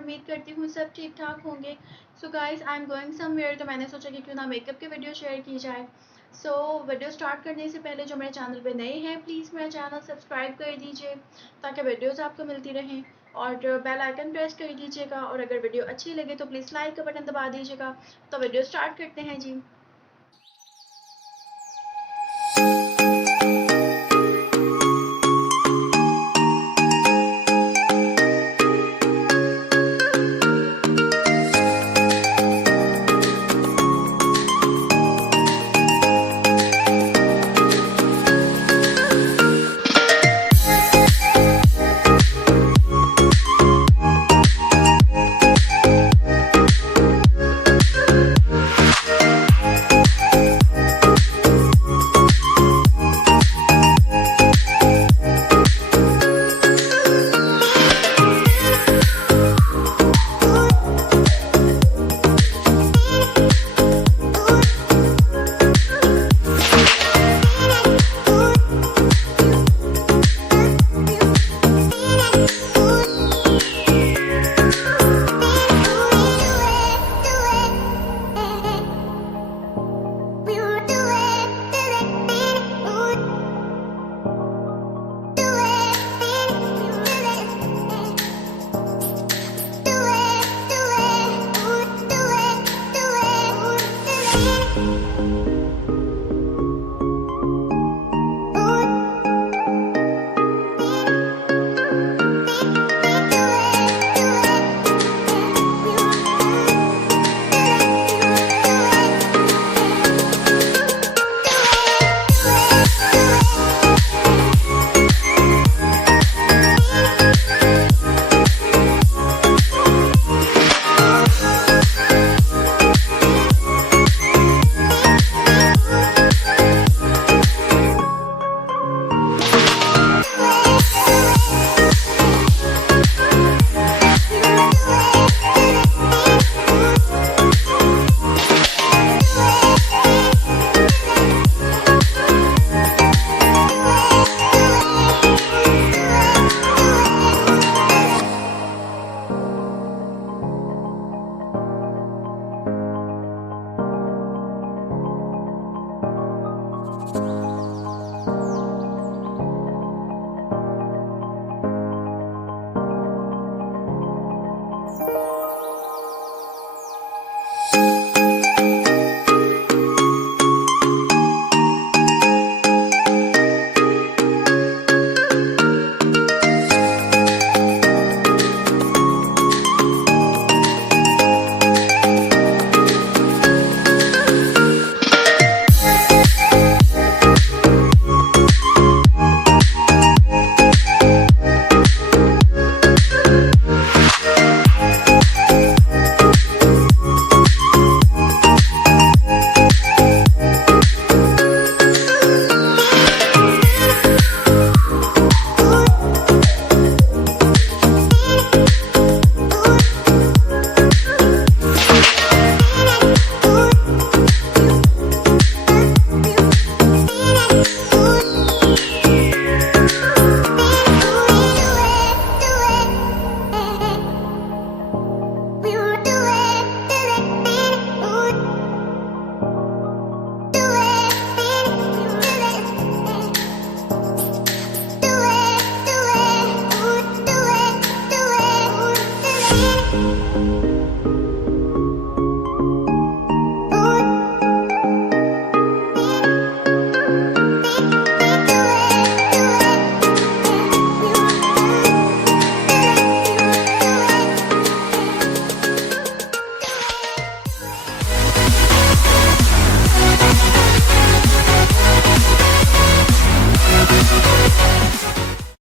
उम्मीद करती हूँ सब ठीक ठाक होंगे। So guys, I am going somewhere, तो मैंने सोचा कि क्यों ना मेकअप की वीडियो शेयर की जाए। सो वीडियो स्टार्ट करने से पहले जो मेरे चैनल पे नए हैं, प्लीज़ मेरा चैनल सब्सक्राइब कर दीजिए ताकि वीडियोज़ आपको मिलती रहें, और बेल आइकन प्रेस कर दीजिएगा, और अगर वीडियो अच्छी लगे तो प्लीज़ लाइक का बटन दबा दीजिएगा। तो वीडियो स्टार्ट करते हैं जी।